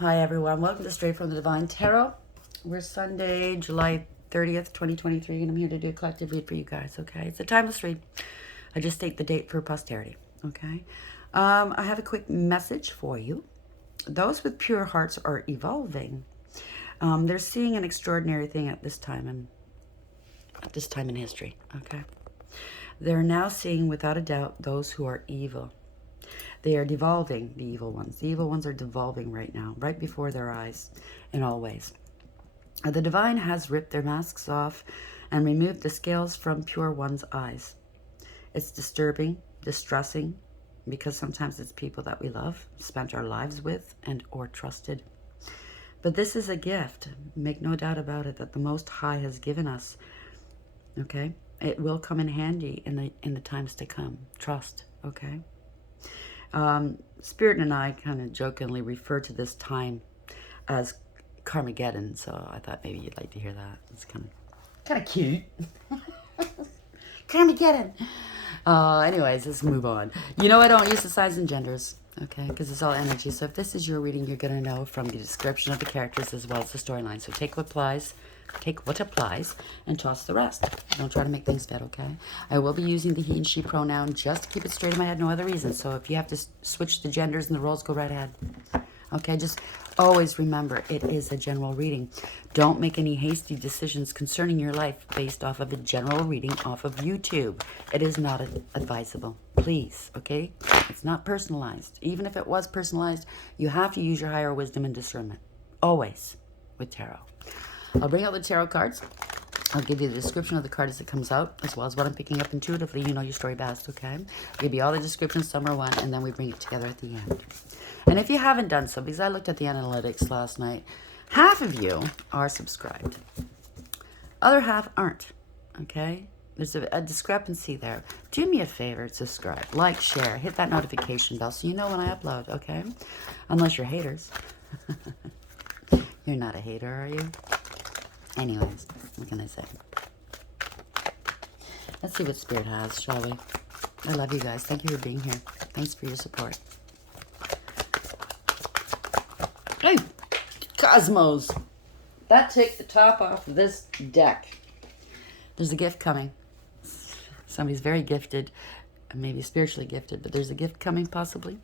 Hi everyone, welcome to Straight from the Divine Tarot. We're Sunday, July 30th, 2023, and I'm here to do a collective read for you guys, okay? It's a timeless read. I just state the date for posterity, okay? I have a quick message for you. Those with pure hearts are evolving. They're seeing an extraordinary thing at this time in history, okay? They're now seeing, without a doubt, those who are evil. They are devolving, the evil ones. The evil ones are devolving right now, right before their eyes, in all ways. The divine has ripped their masks off and removed the scales from pure one's eyes. It's disturbing, distressing, because sometimes it's people that we love, spent our lives with, and or trusted. But this is a gift, make no doubt about it, that the Most High has given us, okay? It will come in handy in the times to come. Trust, okay? Spirit and I kind of jokingly refer to this time as Carmageddon, so I thought maybe you'd like to hear that. It's kind of cute. Carmageddon. Anyways, let's move on. You know I don't use the signs and genders, okay, because it's all energy. So if this is your reading, you're going to know from the description of the characters as well as the storyline. So take what applies, and toss the rest. Don't try to make things fit, okay? I will be using the he and she pronoun just to keep it straight in my head, no other reason. So if you have to switch the genders and the roles, go right ahead. Okay, just always remember, it is a general reading. Don't make any hasty decisions concerning your life based off of a general reading off of YouTube. It is not advisable. Please, okay? It's not personalized. Even if it was personalized, you have to use your higher wisdom and discernment. Always with tarot. I'll bring out the tarot cards. I'll give you the description of the card as it comes out, as well as what I'm picking up intuitively. You know your story best, okay? I'll give you all the descriptions, some are one, and then we bring it together at the end. And if you haven't done so, because I looked at the analytics last night, half of you are subscribed. Other half aren't, okay? There's a discrepancy there. Do me a favor, subscribe, like, share, hit that notification bell so you know when I upload, okay? Unless you're haters. You're not a hater, are you? Anyways, what can I say? Let's see what Spirit has, shall we? I love you guys. Thank you for being here. Thanks for your support. Hey, Cosmos. That takes the top off of this deck. There's a gift coming. Somebody's very gifted, maybe spiritually gifted, but there's a gift coming possibly.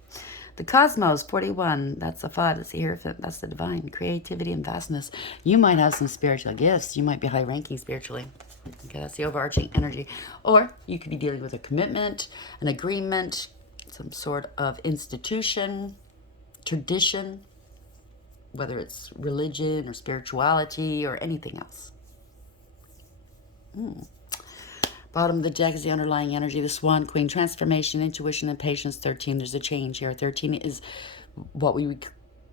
The Cosmos, 41, that's a 5, that's the Hierophant, that's the divine, creativity and vastness. You might have some spiritual gifts. You might be high-ranking spiritually. Okay, that's the overarching energy. Or you could be dealing with a commitment, an agreement, some sort of institution, tradition, whether it's religion or spirituality or anything else. Bottom of the deck is the underlying energy. The Swan Queen, transformation, intuition, and patience. 13, there's a change here. 13 is what we would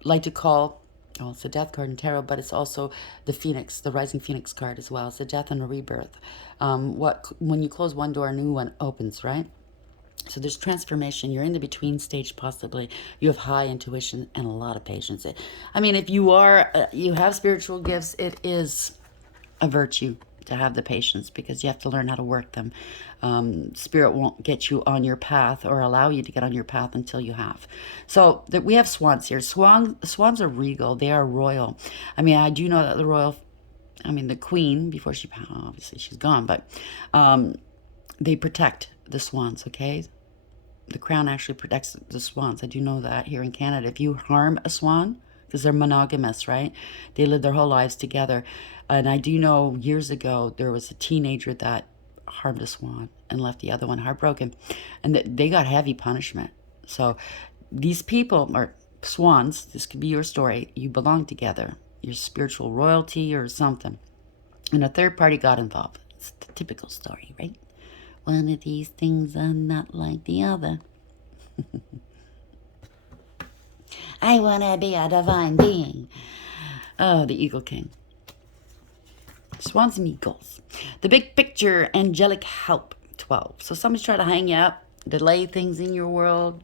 like to call, well, it's a death card in tarot, but it's also the Phoenix, the rising Phoenix card as well. It's a death and a rebirth. When you close one door, a new one opens, right? So there's transformation. You're in the between stage possibly. You have high intuition and a lot of patience. I mean, if you have spiritual gifts, it is a virtue to have the patience because you have to learn how to work them. Spirit won't get you on your path or allow you to get on your path until you have. So we have swans here. Swans are regal. They are royal. I mean, I do know that the queen, before she, obviously she's gone, but they protect the swans, okay? The crown actually protects the swans. I do know that here in Canada. If you harm a swan, because they're monogamous, right? They live their whole lives together. And I do know years ago, there was a teenager that harmed a swan and left the other one heartbroken. And they got heavy punishment. So these people are swans. This could be your story. You belong together. Your spiritual royalty or something. And a third party got involved. It's the typical story, right? One of these things are not like the other. I want to be a divine being. Oh, the Eagle King. Swans and eagles. The big picture, angelic help, 12. So somebody's trying to hang you up, delay things in your world.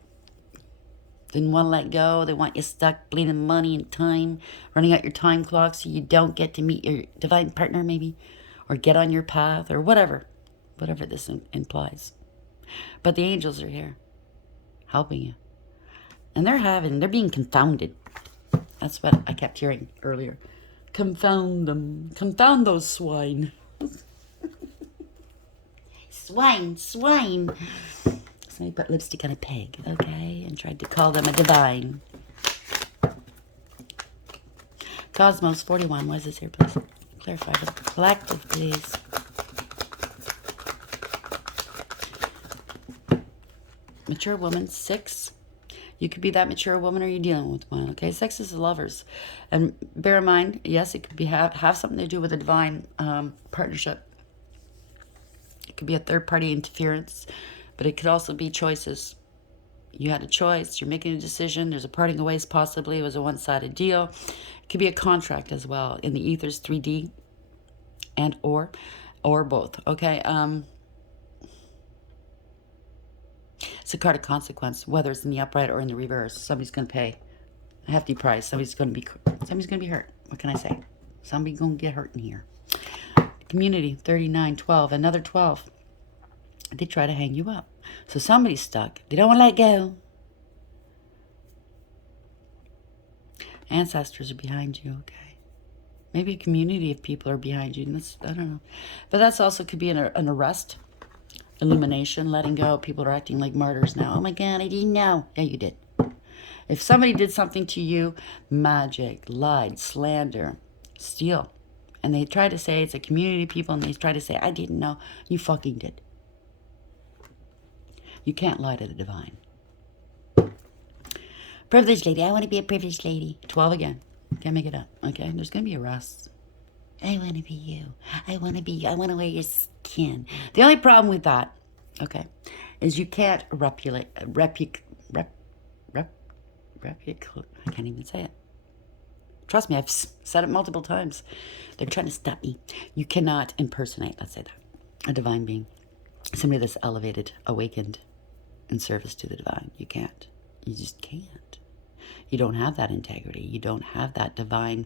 Didn't want to let go. They want you stuck, bleeding money and time, running out your time clock so you don't get to meet your divine partner maybe, or get on your path, or whatever this implies. But the angels are here, helping you. And they're being confounded. That's what I kept hearing earlier. Confound them. Confound those swine. Swine, swine. Somebody put lipstick on a pig, okay? And tried to call them a divine. Cosmos 41. Why is this here, please? Clarify the collective, please. Mature woman, 6. You could be that mature woman or you're dealing with one, okay? 6 is the lovers. And bear in mind, yes, it could be have something to do with a divine partnership. It could be a third-party interference, but it could also be choices. You had a choice. You're making a decision. There's a parting of ways, possibly. It was a one-sided deal. It could be a contract as well. In the ethers, 3D and or both, okay? It's a card of consequence, whether it's in the upright or in the reverse. Somebody's going to pay a hefty price. Somebody's going to be hurt. What can I say? Somebody's going to get hurt in here. Community, 39, 12, another 12. They try to hang you up. So somebody's stuck. They don't want to let go. Ancestors are behind you, okay? Maybe a community of people are behind you. And that's, I don't know. But that's also could be an arrest. Illumination, letting go. People are acting like martyrs now. Oh my God, I didn't know. Yeah, you did. If somebody did something to you, magic, lied, slander, steal, and they try to say it's a community of people and they try to say, I didn't know, you fucking did. You can't lie to the divine. Privileged lady, I want to be a privileged lady. 12 again. Can't make it up. Okay, there's going to be arrests. I want to be you. I want to wear your skin. The only problem with that, okay, is you can't I can't even say it. Trust me, I've said it multiple times. They're trying to stop me. You cannot impersonate, let's say that, a divine being. Somebody that's elevated, awakened, in service to the divine. You can't. You just can't. You don't have that integrity. You don't have that divine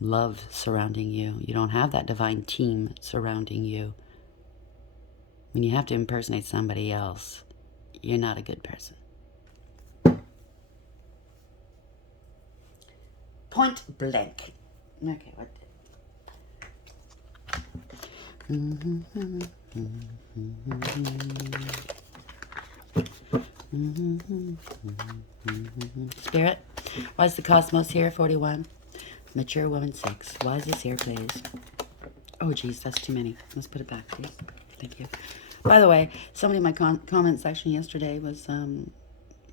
love surrounding you. You don't have that divine team surrounding you. When you have to impersonate somebody else, you're not a good person. Point blank. Okay, what? Spirit, why is the cosmos here? 41. Mature woman, 6. Why is this here, please? Oh, geez, that's too many. Let's put it back, please. Thank you. By the way, somebody in my comment section yesterday was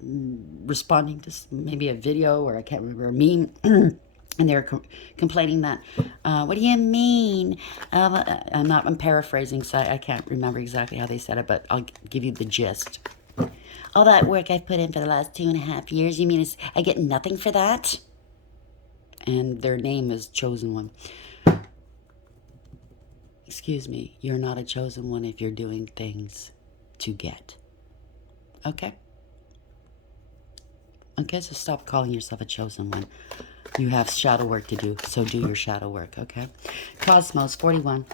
responding to maybe a video or I can't remember, a meme. And they were complaining that, what do you mean? I'm paraphrasing, so I can't remember exactly how they said it, but I'll give you the gist. All that work I've put in for the last 2.5 years, you mean I get nothing for that? And their name is Chosen One. Excuse me, you're not a chosen one if you're doing things to get. Okay? Okay, so stop calling yourself a chosen one. You have shadow work to do, so do your shadow work, okay? Cosmos, 41.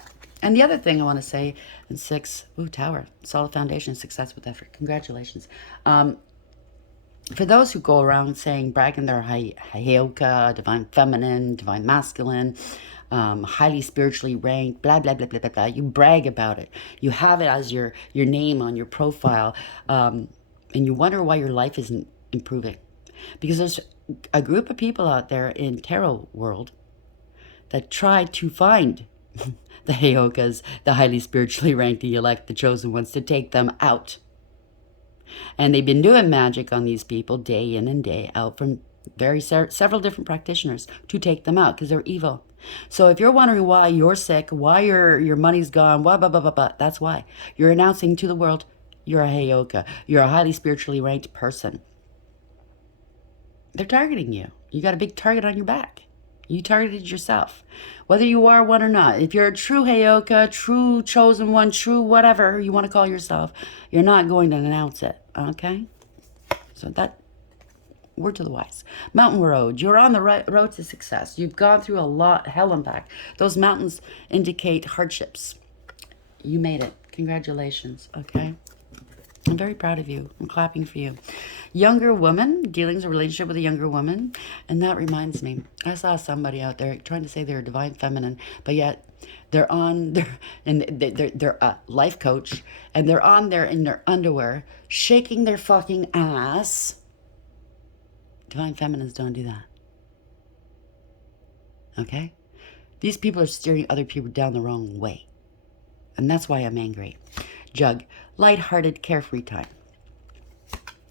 And the other thing I want to say, in 6, Tower, solid foundation, success with effort. Congratulations. For those who go around saying, bragging their Heyoka, divine feminine, divine masculine, highly spiritually ranked, blah, blah, blah, blah, blah, blah. You brag about it. You have it as your name on your profile. And you wonder why your life isn't improving. Because there's a group of people out there in tarot world that try to find the Heyokas, the highly spiritually ranked, the elect, the chosen ones, to take them out. And they've been doing magic on these people day in and day out from several different practitioners to take them out because they're evil. So if you're wondering why you're sick, why your money's gone, blah, blah, blah, blah, blah, that's why. You're announcing to the world you're a Heyoka. You're a highly spiritually ranked person. They're targeting you. You got a big target on your back. You targeted yourself. Whether you are one or not. If you're a true Heyoka, true chosen one, true whatever you want to call yourself, you're not going to announce it. Okay? So that, word to the wise. Mountain road. You're on the right road to success. You've gone through a lot, hell and back. Those mountains indicate hardships. You made it. Congratulations. Okay? I'm very proud of you. I'm clapping for you. Younger woman, dealings a relationship with a younger woman. And that reminds me, I saw somebody out there trying to say they're divine feminine, but yet they're on their, and they're a life coach, and they're on there in their underwear, shaking their fucking ass. Divine feminines don't do that. Okay? These people are steering other people down the wrong way. And that's why I'm angry. Jug, light-hearted, carefree time.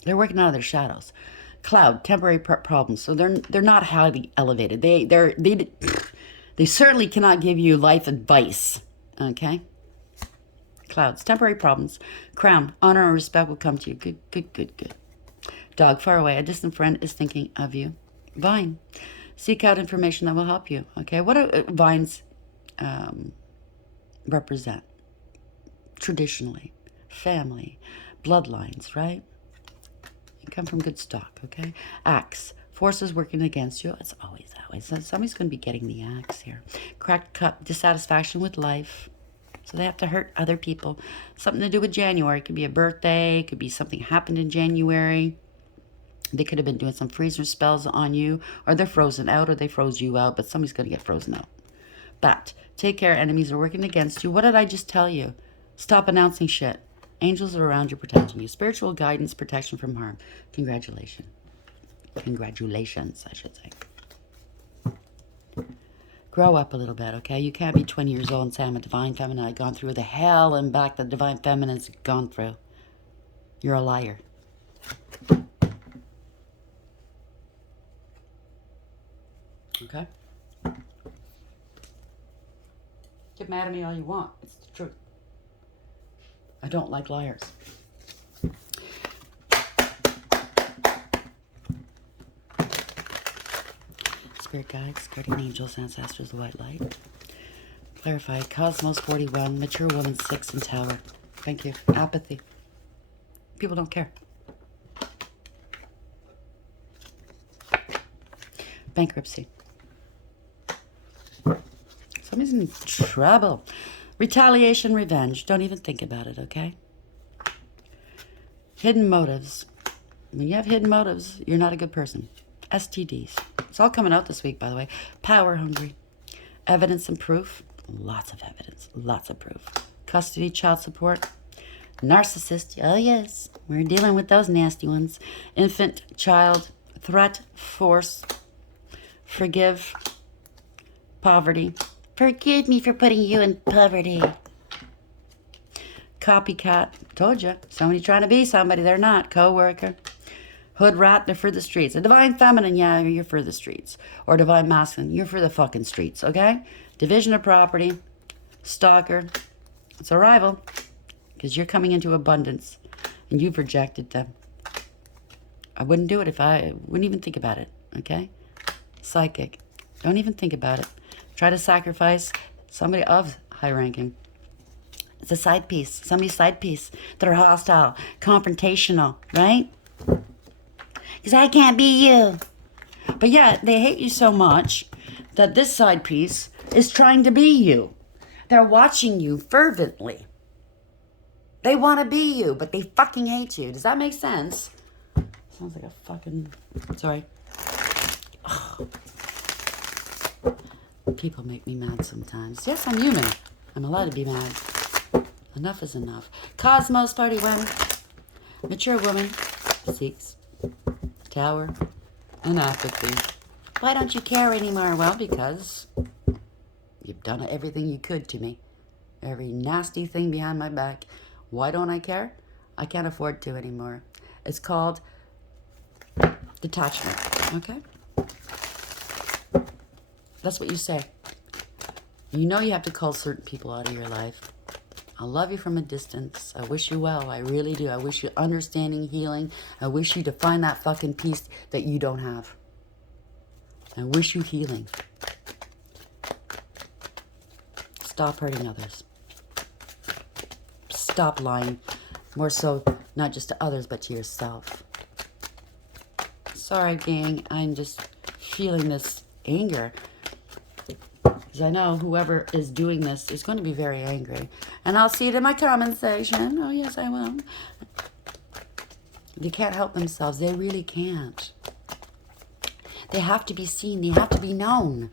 They're working out of their shadows. Cloud, temporary problems. So they're not highly elevated. They certainly cannot give you life advice. Okay? Clouds, temporary problems. Crown, honor and respect will come to you. Good, good, good, good. Dog, far away. A distant friend is thinking of you. Vine, seek out information that will help you. Okay? What do vines represent? Traditionally, family, bloodlines, right? You come from good stock, okay? Axe, forces working against you. It's always that way. So somebody's going to be getting the axe here. Cracked cup, dissatisfaction with life. So they have to hurt other people. Something to do with January. It could be a birthday. It could be something happened in January. They could have been doing some freezer spells on you. Or they're frozen out, or they froze you out. But somebody's going to get frozen out. Bat, take care. Enemies are working against you. What did I just tell you? Stop announcing shit. Angels are around you, protecting you. Spiritual guidance, protection from harm. Congratulations. Congratulations, I should say. Grow up a little bit, okay? You can't be 20 years old and say I'm a divine feminine. I've gone through the hell and back the divine feminine's gone through. You're a liar. Okay? Get mad at me all you want. It's the truth. I don't like liars. Spirit guides, guardian angels, ancestors, the white light. Clarified. Cosmos 41, mature woman 6 in tower. Thank you. Apathy. People don't care. Bankruptcy. Somebody's in trouble. Retaliation, revenge. Don't even think about it, okay? Hidden motives. When you have hidden motives, you're not a good person. STDs. It's all coming out this week, by the way. Power hungry. Evidence and proof. Lots of evidence. Lots of proof. Custody, child support. Narcissist. Oh, yes. We're dealing with those nasty ones. Infant, child, threat, force. Forgive. Poverty. Forgive me for putting you in poverty. Copycat. Told you. Somebody trying to be somebody. They're not. Co-worker. Hood rat. They're for the streets. A divine feminine. Yeah, you're for the streets. Or divine masculine. You're for the fucking streets. Okay? Division of property. Stalker. It's a rival. Because you're coming into abundance. And you've rejected them. I wouldn't do it if I wouldn't even think about it. Okay? Psychic. Don't even think about it. Try to sacrifice somebody of high ranking. It's a side piece. Somebody's side piece. They're hostile, confrontational, right? Because I can't be you. But yeah, they hate you so much that this side piece is trying to be you. They're watching you fervently. They want to be you, but they fucking hate you. Does that make sense? Sounds like a fucking... Sorry. Oh. People make me mad sometimes. Yes, I'm human. I'm allowed to be mad. Enough is enough. Cosmos 41. Mature woman. 6. Tower. And apathy. Why don't you care anymore? Well, because you've done everything you could to me. Every nasty thing behind my back. Why don't I care? I can't afford to anymore. It's called detachment. Okay? That's what you say. You know you have to call certain people out of your life. I love you from a distance. I wish you well. I really do. I wish you understanding, healing. I wish you to find that fucking peace that you don't have. I wish you healing. Stop hurting others. Stop lying. More so, not just to others, but to yourself. Sorry, gang. I'm just feeling this anger. Because I know whoever is doing this is going to be very angry. And I'll see it in my comment section. Oh, yes, I will. They can't help themselves. They really can't. They have to be seen. They have to be known.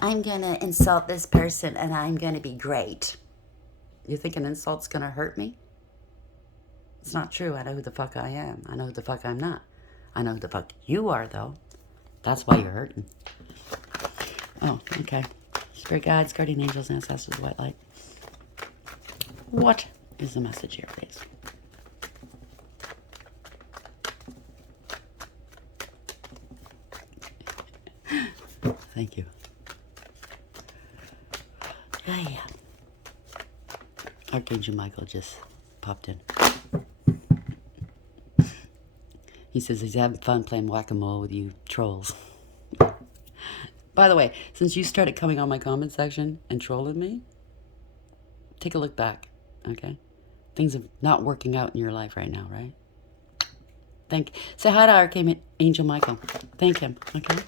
I'm going to insult this person and I'm going to be great. You think an insult's going to hurt me? It's not true. I know who the fuck I am. I know who the fuck I'm not. I know who the fuck you are, though. That's why you're hurting. Oh, okay. Spirit guides, guardian angels, ancestors, white light. What is the message here, please? Thank you. Oh, yeah. Archangel Michael just popped in. He says he's having fun playing whack-a-mole with you trolls. By the way, since you started coming on my comment section and trolling me, take a look back, okay? Things are not working out in your life right now, right? Say hi to Archangel Michael. Thank him, okay?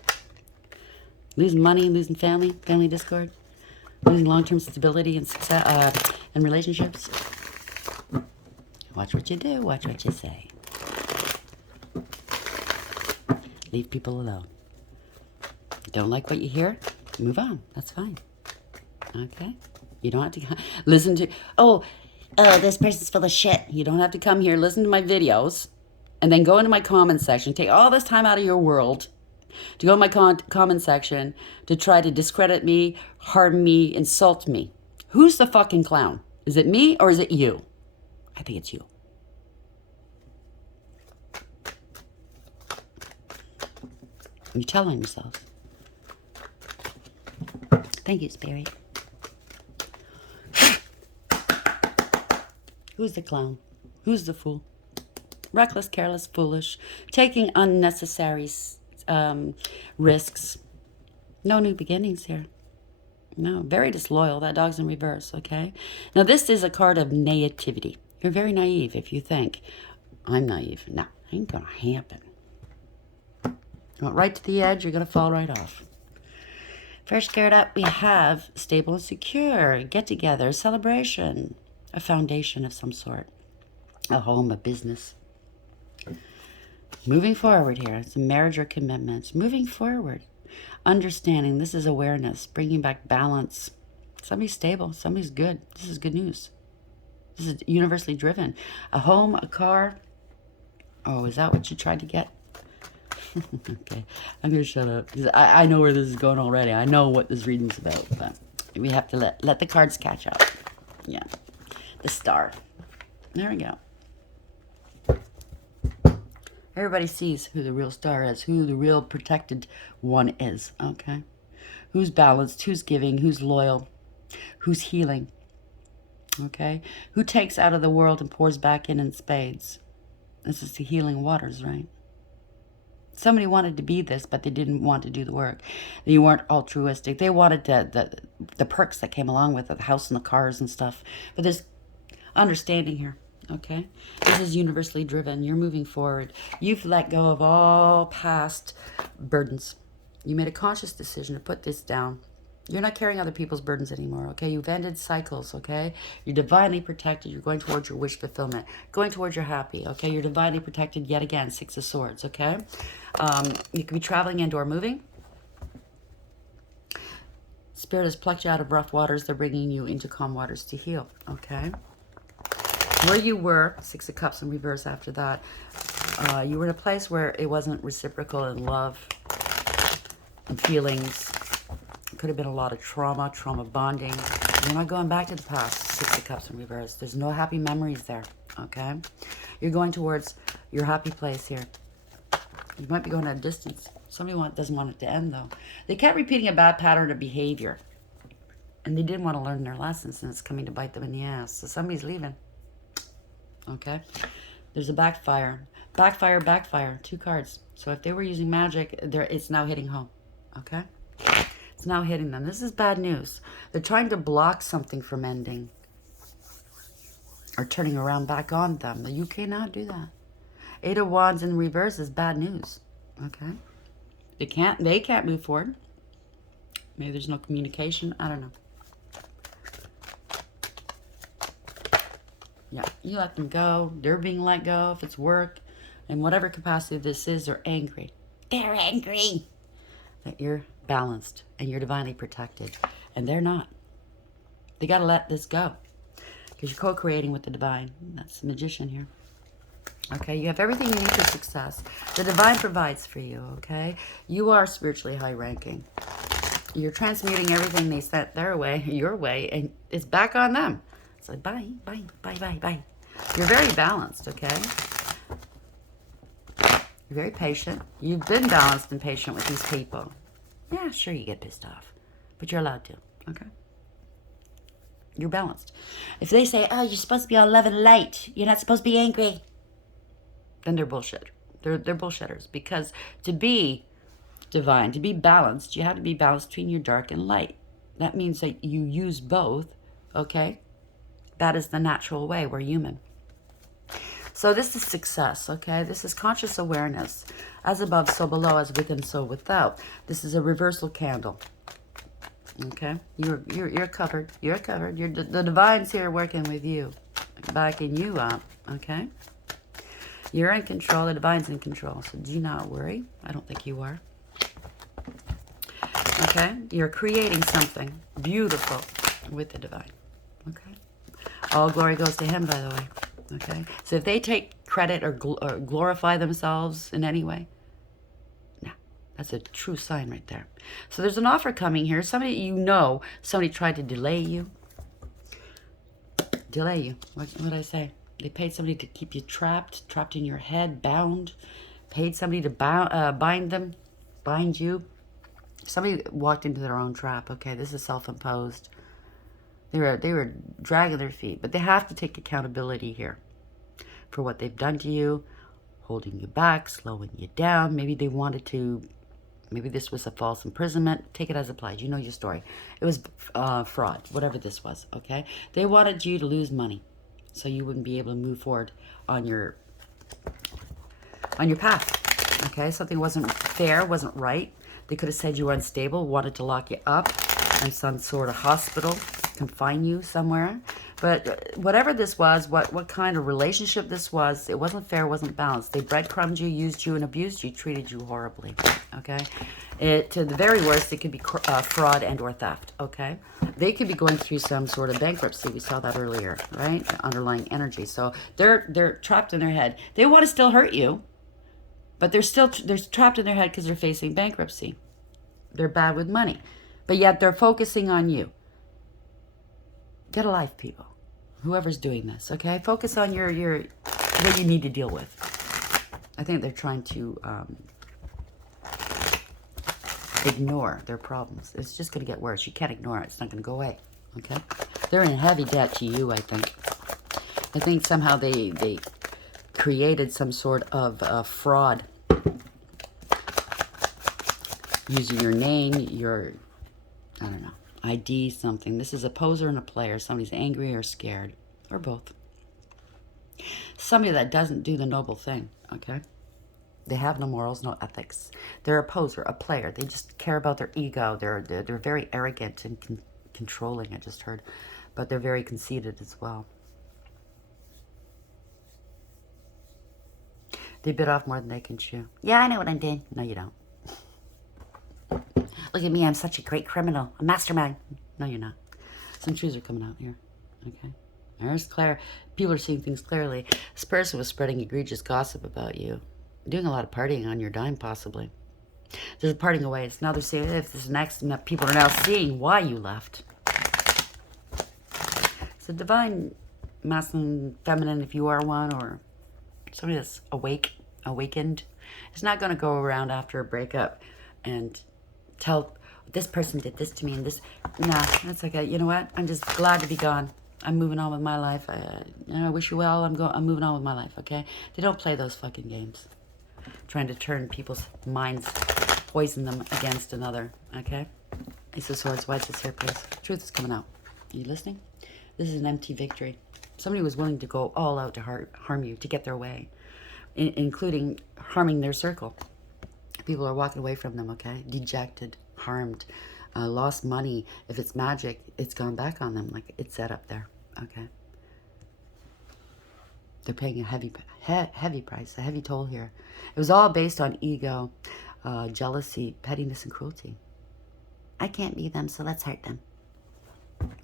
Losing money, losing family discord, losing long-term stability and success, and relationships. Watch what you do, watch what you say. Leave people alone. Don't like what you hear? Move on. That's fine. Okay? You don't have to listen to, this person's full of shit. You don't have to come here, listen to my videos, and then go into my comment section, take all this time out of your world to go in my comment section to try to discredit me, harm me, insult me. Who's the fucking clown? Is it me or is it you? I think it's you. You tell on yourself. Thank you, Spirit. Who's the clown? Who's the fool? Reckless, careless, foolish, taking unnecessary risks. No new beginnings here. No, very disloyal. That dog's in reverse, okay? Now, this is a card of naivety. You're very naive if you think, I'm naive. No, ain't gonna happen. Went right to the edge, you're going to fall right off. First card up, we have stable and secure, get-together, celebration, a foundation of some sort, a home, a business. Moving forward here, it's a marriage or commitments. Moving forward, understanding, this is awareness, bringing back balance. Somebody's stable, somebody's good. This is good news. This is universally driven. A home, a car. Oh, is that what you tried to get? Okay, I'm going to shut up. I know where this is going already. I know what this reading's about, but we have to let the cards catch up. Yeah, the star. There we go. Everybody sees who the real star is, who the real protected one is, okay? Who's balanced, who's giving, who's loyal, who's healing, okay? Who takes out of the world and pours back in spades. This is the healing waters, right? Somebody wanted to be this, but they didn't want to do the work. They weren't altruistic. They wanted the perks that came along with it, the house and the cars and stuff. But there's understanding here, okay? This is universally driven. You're moving forward. You've let go of all past burdens. You made a conscious decision to put this down. You're not carrying other people's burdens anymore, okay? You've ended cycles, okay? You're divinely protected. You're going towards your wish fulfillment. Going towards your happy, okay? You're divinely protected yet again. 6 of Swords, okay? You could be traveling and or moving. Spirit has plucked you out of rough waters. They're bringing you into calm waters to heal, okay? Where you were, 6 of Cups in reverse after that, you were in a place where it wasn't reciprocal in love and feelings. Could have been a lot of trauma bonding. You're not going back to the past. 6 of Cups in reverse. There's no happy memories there, okay? You're going towards your happy place here. You might be going at a distance. Somebody doesn't want it to end, though. They kept repeating a bad pattern of behavior. And they didn't want to learn their lessons, and it's coming to bite them in the ass. So somebody's leaving, okay? There's a backfire. Backfire. 2 cards. So if they were using magic, it's now hitting home, okay? It's now hitting them. This is bad news. They're trying to block something from ending or turning around back on them. You cannot do that. 8 of Wands in reverse is bad news. Okay? They can't move forward. Maybe there's no communication. I don't know. Yeah, you let them go. They're being let go if it's work. In whatever capacity this is, they're angry. They're angry that you're balanced and you're divinely protected. And they're not. They got to let this go because you're co-creating with the divine. That's the magician here. Okay, you have everything you need for success. The divine provides for you, okay? You are spiritually high-ranking. You're transmuting everything they sent their way, your way, and it's back on them. It's like, bye, bye, bye, bye, bye. You're very balanced, okay? You're very patient. You've been balanced and patient with these people. Yeah, sure, you get pissed off, but you're allowed to, okay? You're balanced. If they say, oh, you're supposed to be all love and light, you're not supposed to be angry, then they're bullshit. They're bullshitters, because to be divine, to be balanced, you have to be balanced between your dark and light. That means that you use both, okay? That is the natural way. We're human. So this is success, okay? This is conscious awareness. As above, so below, as within, so without. This is a reversal candle. Okay? You're covered. You're covered. The divine's here working with you, backing you up, okay? You're in control. The divine's in control. So do not worry. I don't think you are. Okay? You're creating something beautiful with the divine. Okay? All glory goes to him, by the way. Okay? So if they take credit or glorify themselves in any way, no, that's a true sign right there. So there's an offer coming here. Somebody, somebody tried to delay you. Delay you. What did I say? They paid somebody to keep you trapped in your head, bound. Paid somebody to bind you. Somebody walked into their own trap. Okay, this is self-imposed. They were dragging their feet, but they have to take accountability here for what they've done to you, holding you back, slowing you down. Maybe they wanted to, maybe this was a false imprisonment. Take it as applied. You know your story. It was fraud, whatever this was, okay? They wanted you to lose money so you wouldn't be able to move forward on your path, okay? Something wasn't fair, wasn't right. They could have said you were unstable, wanted to lock you up in some sort of hospital, confine you somewhere. But whatever this was, what kind of relationship this was, it wasn't fair, wasn't balanced. They breadcrumbed you, used you, and abused you, treated you horribly, okay? To the very worst, it could be fraud and or theft, okay? They could be going through some sort of bankruptcy. We saw that earlier, right? The underlying energy. So they're trapped in their head. They want to still hurt you, but they're trapped in their head because they're facing bankruptcy. They're bad with money, but yet they're focusing on you. Get a life, people. Whoever's doing this, okay? Focus on your what you need to deal with. I think they're trying to ignore their problems. It's just going to get worse. You can't ignore it. It's not going to go away, okay? They're in heavy debt to you, I think. I think somehow they created some sort of fraud using your name, I don't know, ID, something. This is a poser and a player. Somebody's angry or scared, or both. Somebody that doesn't do the noble thing, okay? They have no morals, no ethics. They're a poser, a player. They just care about their ego. They're very arrogant and controlling, I just heard. But they're very conceited as well. They bit off more than they can chew. Yeah, I know what I'm doing. No, you don't. Look at me, I'm such a great criminal. A mastermind. No, you're not. Some truths are coming out here. Okay? There's Claire. People are seeing things clearly. This person was spreading egregious gossip about you. Doing a lot of partying on your dime, possibly. There's parting away. It's now they're saying if this next people are now seeing why you left. It's a divine, masculine, feminine, if you are one, or somebody that's awakened. It's not going to go around after a breakup and tell this person did this to me and this. Nah, that's okay. You know what? I'm just glad to be gone. I'm moving on with my life. I wish you well. I'm moving on with my life. Okay? They don't play those fucking games, trying to turn people's minds, poison them against another. Okay? Ace of Swords. Why is this here, please? Truth is coming out. Are you listening? This is an empty victory. Somebody was willing to go all out to harm you, to get their way, including harming their circle. People are walking away from them, okay? Dejected, harmed, lost money. If it's magic, it's gone back on them like it's set up there, okay? They're paying a heavy price, a heavy toll here. It was all based on ego, jealousy, pettiness, and cruelty. I can't be them, so let's hurt them.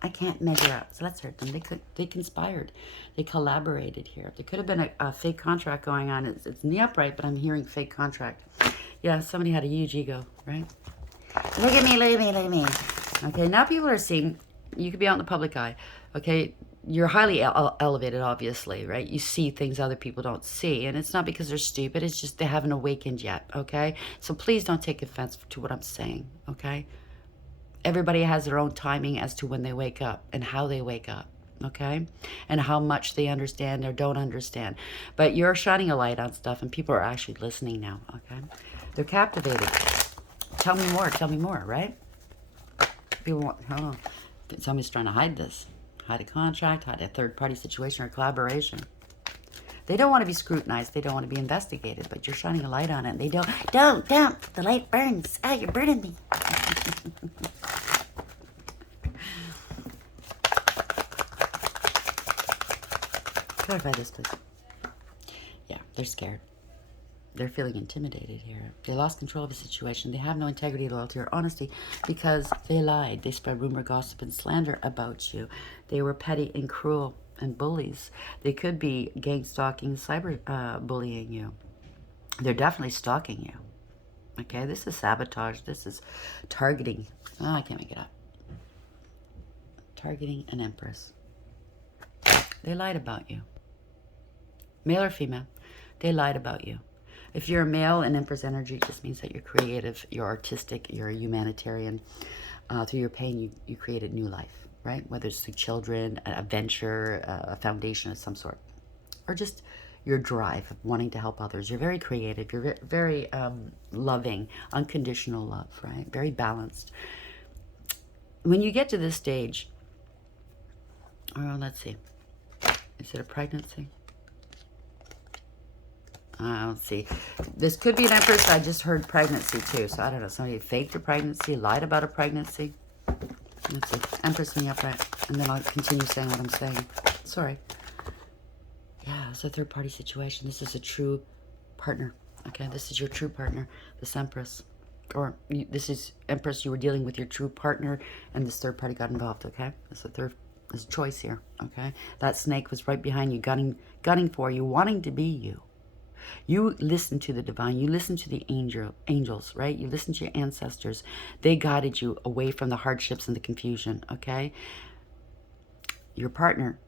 I can't measure up, so let's hurt them. They conspired. They collaborated here. There could have been a fake contract going on. It's in the upright, but I'm hearing fake contract. Yeah, somebody had a huge ego, right? Look at me, look at me, look at me. Okay, now people are seeing, you could be out in the public eye, okay? You're highly elevated, obviously, right? You see things other people don't see, and it's not because they're stupid, it's just they haven't awakened yet, okay? So please don't take offense to what I'm saying, okay? Everybody has their own timing as to when they wake up and how they wake up, okay? And how much they understand or don't understand. But you're shining a light on stuff, and people are actually listening now, okay? They're captivated. Tell me more, right? People want, oh, somebody's trying to hide this. Hide a contract, hide a third-party situation or collaboration. They don't want to be scrutinized. They don't want to be investigated, but you're shining a light on it. They don't. The light burns. Oh, you're burning me. Clarify this, please. Yeah, they're scared. They're feeling intimidated here. They lost control of the situation. They have no integrity, loyalty, or honesty because they lied. They spread rumor, gossip, and slander about you. They were petty and cruel and bullies. They could be gang stalking, cyber bullying you. They're definitely stalking you. Okay, this is sabotage. This is targeting. Oh, I can't make it up. Targeting an empress. They lied about you. Male or female, they lied about you. If you're a male in Empress energy, it just means that you're creative, you're artistic, you're a humanitarian. Through your pain, you created new life, right? Whether it's through children, a venture, a foundation of some sort, or just your drive of wanting to help others. You're very creative. You're very loving, unconditional love, right? Very balanced. When you get to this stage, let's see. Is it a pregnancy? Let's see. This could be an empress. I just heard pregnancy too. So I don't know. Somebody faked a pregnancy, lied about a pregnancy. Let's see. Empress in the upright. And then I'll continue saying what I'm saying. Sorry. Yeah, it's a third-party situation. This is a true partner. Okay, this is your true partner, this empress. Or this is empress, you were dealing with your true partner, and this third party got involved, okay? There's a choice here, okay? That snake was right behind you, gunning for you, wanting to be you. You listen to the divine. You listen to the angels, right? You listen to your ancestors. They guided you away from the hardships and the confusion, okay? Your partner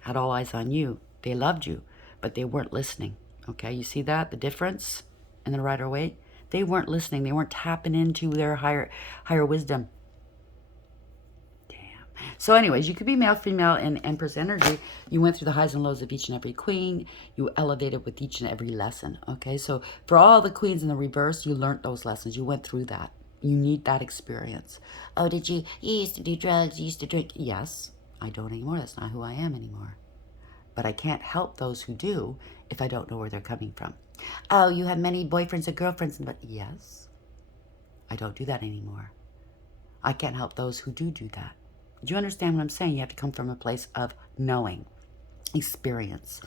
had all eyes on you. They loved you, but they weren't listening, okay? You see that? The difference in the Rider-Waite? They weren't listening. They weren't tapping into their higher wisdom. So anyways, you could be male, female, and Empress energy. You went through the highs and lows of each and every queen. You elevated with each and every lesson, okay? So for all the queens in the reverse, you learned those lessons. You went through that. You need that experience. Oh, you used to do drugs, you used to drink. Yes, I don't anymore. That's not who I am anymore. But I can't help those who do if I don't know where they're coming from. Oh, you have many boyfriends or girlfriends. But yes, I don't do that anymore. I can't help those who do that. Do you understand what I'm saying? You have to come from a place of knowing, experience.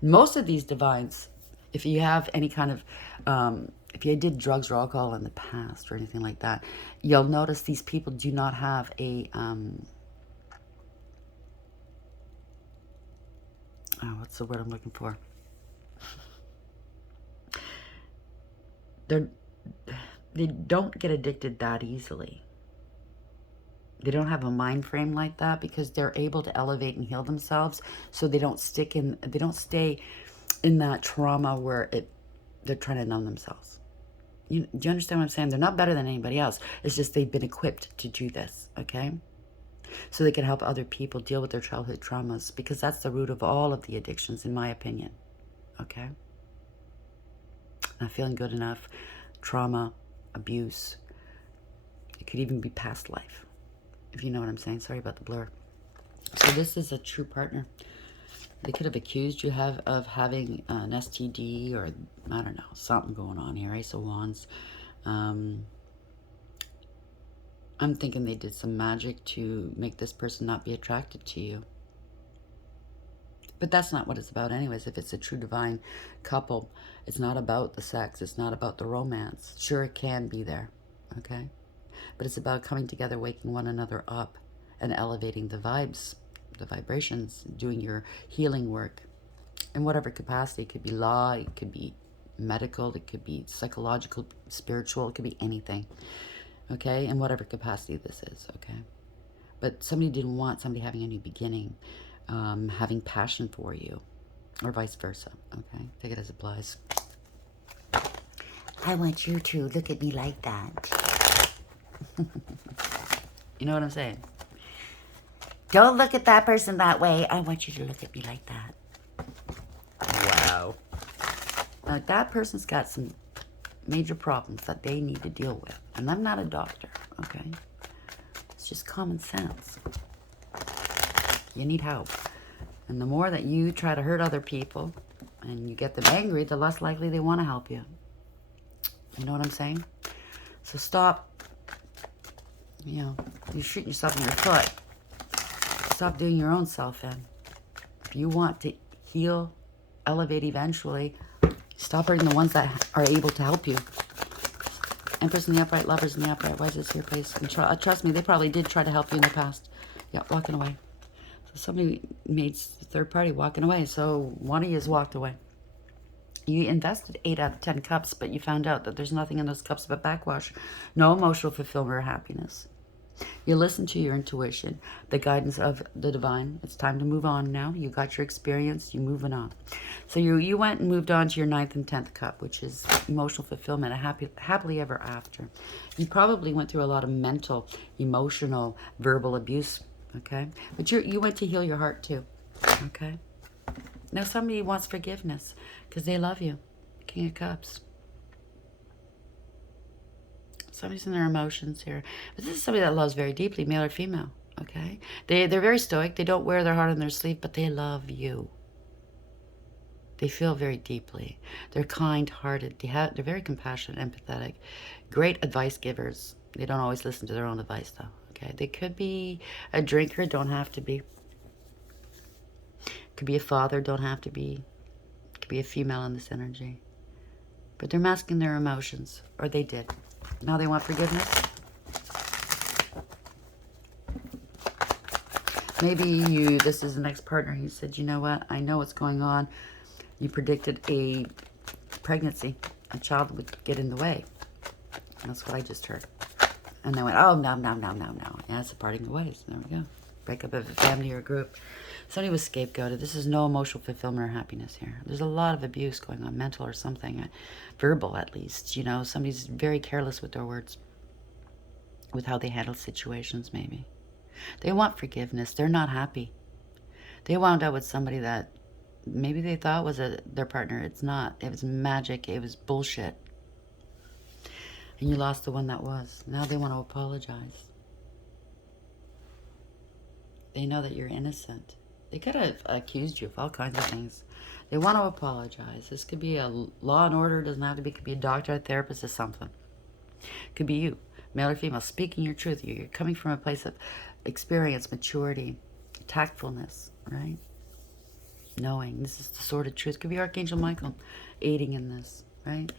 Most of these divines, if you have any kind of, if you did drugs or alcohol in the past or anything like that, you'll notice these people do not have a, what's the word I'm looking for? They don't get addicted that easily. They don't have a mind frame like that because they're able to elevate and heal themselves, so they don't stay in that trauma where they're trying to numb themselves. Do you understand what I'm saying? They're not better than anybody else. It's just they've been equipped to do this, okay? So they can help other people deal with their childhood traumas, because that's the root of all of the addictions, in my opinion, okay? Not feeling good enough, trauma, abuse. It could even be past life, if you know what I'm saying. Sorry about the blur. So this is a true partner. They could have accused you of having an STD, or I don't know, something going on here. Ace of Wands. I'm thinking they did some magic to make this person not be attracted to you. But that's not what it's about anyways. If it's a true divine couple, it's not about the sex. It's not about the romance. Sure, it can be there, okay? But it's about coming together, waking one another up, and elevating the vibes, the vibrations, doing your healing work in whatever capacity. It could be law, it could be medical, it could be psychological, spiritual, it could be anything, okay? In whatever capacity this is, okay? But somebody didn't want somebody having a new beginning, having passion for you, or vice versa, okay? Take it as it applies. I want you to look at me like that. You know what I'm saying? Don't look at that person that way. I want you to look at me like that. Wow. Now, that person's got some major problems that they need to deal with. And I'm not a doctor, okay? It's just common sense. You need help. And the more that you try to hurt other people and you get them angry, the less likely they want to help you. You know what I'm saying? So stop, you know, you're shooting yourself in your foot. Stop doing your own self in. If you want to heal, elevate eventually, stop hurting the ones that are able to help you. Empress in the upright, lovers in the upright. Why is this your place? And trust me, they probably did try to help you in the past. Yeah, walking away. So somebody made third party walking away. So one of you has walked away. You invested 8 out of 10 cups, but you found out that there's nothing in those cups but backwash. No emotional fulfillment or happiness. You listen to your intuition, the guidance of the divine. It's time to move on now. You got your experience. You're moving on. So you went and moved on to your 9th and 10th cup, which is emotional fulfillment, a happily ever after. You probably went through a lot of mental, emotional, verbal abuse, okay? But you went to heal your heart too, okay? Now somebody wants forgiveness because they love you. King of Cups. Somebody's in their emotions here. But this is somebody that loves very deeply, male or female, okay? They're very stoic. They don't wear their heart on their sleeve, but they love you. They feel very deeply. They're kind-hearted. They're very compassionate, empathetic. Great advice givers. They don't always listen to their own advice, though, okay? They could be a drinker, don't have to be. Could be a father, don't have to be. Could be a female in this energy. But they're masking their emotions, or they did. Now they want forgiveness. Maybe this is an ex-partner. You said, you know what? I know what's going on. You predicted a pregnancy. A child would get in the way. That's what I just heard. And they went, oh, no, no, no, no, no. Yeah, it's a parting of ways. There we go. Break up of a family or a group. Somebody was scapegoated. This is no emotional fulfillment or happiness here. There's a lot of abuse going on, mental or something, verbal at least. You know, somebody's very careless with their words, with how they handle situations maybe. They want forgiveness. They're not happy. They wound up with somebody that maybe they thought was their partner. It's not. It was magic. It was bullshit. And you lost the one that was. Now they want to apologize. They know that you're innocent. They could have accused you of all kinds of things. They want to apologize. This could be a law and order. It doesn't have to be. It could be a doctor, a therapist, or something. It could be you, male or female, speaking your truth. You're coming from a place of experience, maturity, tactfulness, right? Knowing. This is the sword of truth. It could be Archangel Michael aiding in this, right?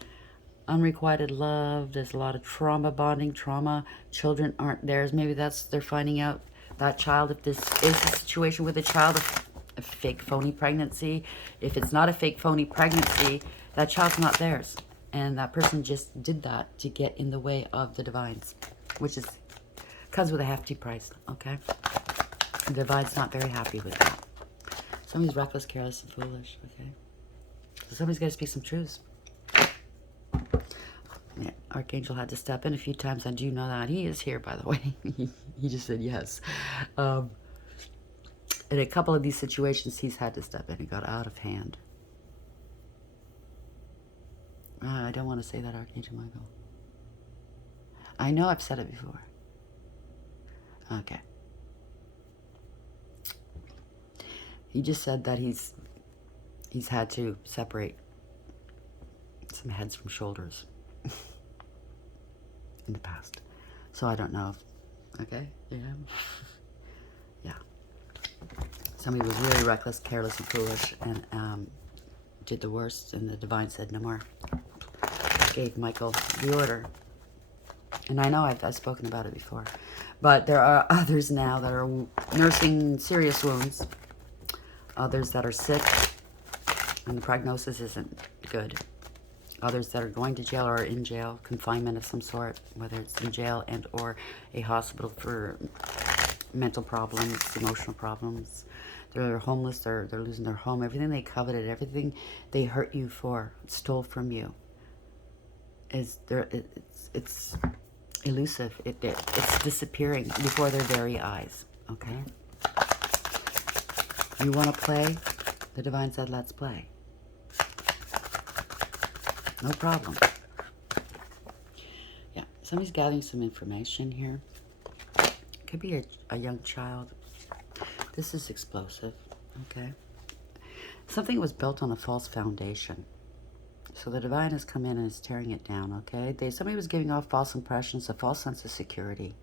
Unrequited love. There's a lot of trauma bonding, trauma. Children aren't theirs. Maybe they're finding out that child, if this is a situation with a child, a fake phony pregnancy. If it's not a fake phony pregnancy, that child's not theirs. And that person just did that to get in the way of the divines, which comes with a hefty price, okay? The divine's not very happy with that. Somebody's reckless, careless, and foolish, okay? So somebody's got to speak some truths. Yeah, Archangel had to step in a few times. I do know that. He is here, by the way. He just said yes. In a couple of these situations, he's had to step in. It got out of hand. I don't want to say that, Archangel Michael. I know I've said it before. Okay. He just said that he's had to separate some heads from shoulders in the past. So I don't know if, okay, yeah. Yeah. Somebody was really reckless, careless, and foolish, and did the worst, and the divine said no more. Gave Michael the order. And I know I've spoken about it before. But there are others now that are nursing serious wounds. Others that are sick, and the prognosis isn't good. Others that are going to jail or in jail, confinement of some sort, whether it's in jail and or a hospital for mental problems, emotional problems. They're homeless, they're losing their home, everything they coveted, everything they hurt you for, stole from you, is there. It's elusive. It's disappearing before their very eyes. Okay? You want to play? The divine said, let's play. No problem. Yeah, somebody's gathering some information here. Could be a young child. This is explosive, okay? Something was built on a false foundation. So the divine has come in and is tearing it down, okay? Somebody was giving off false impressions, a false sense of security.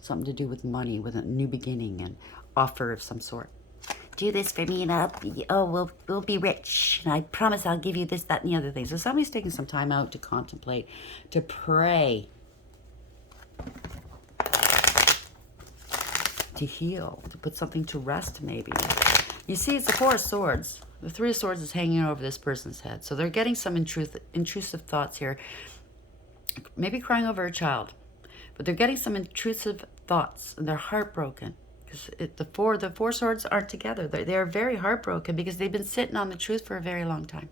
Something to do with money, with a new beginning, and offer of some sort. Do this for me and we'll be rich. And I promise I'll give you this, that, and the other thing. So somebody's taking some time out to contemplate, to pray, to heal, to put something to rest maybe. You see, it's the Four of Swords. The Three of Swords is hanging over this person's head. So they're getting some intrusive thoughts here. Maybe crying over a child. But they're getting some intrusive thoughts, and they're heartbroken. Because the four swords aren't together. They're very heartbroken because they've been sitting on the truth for a very long time.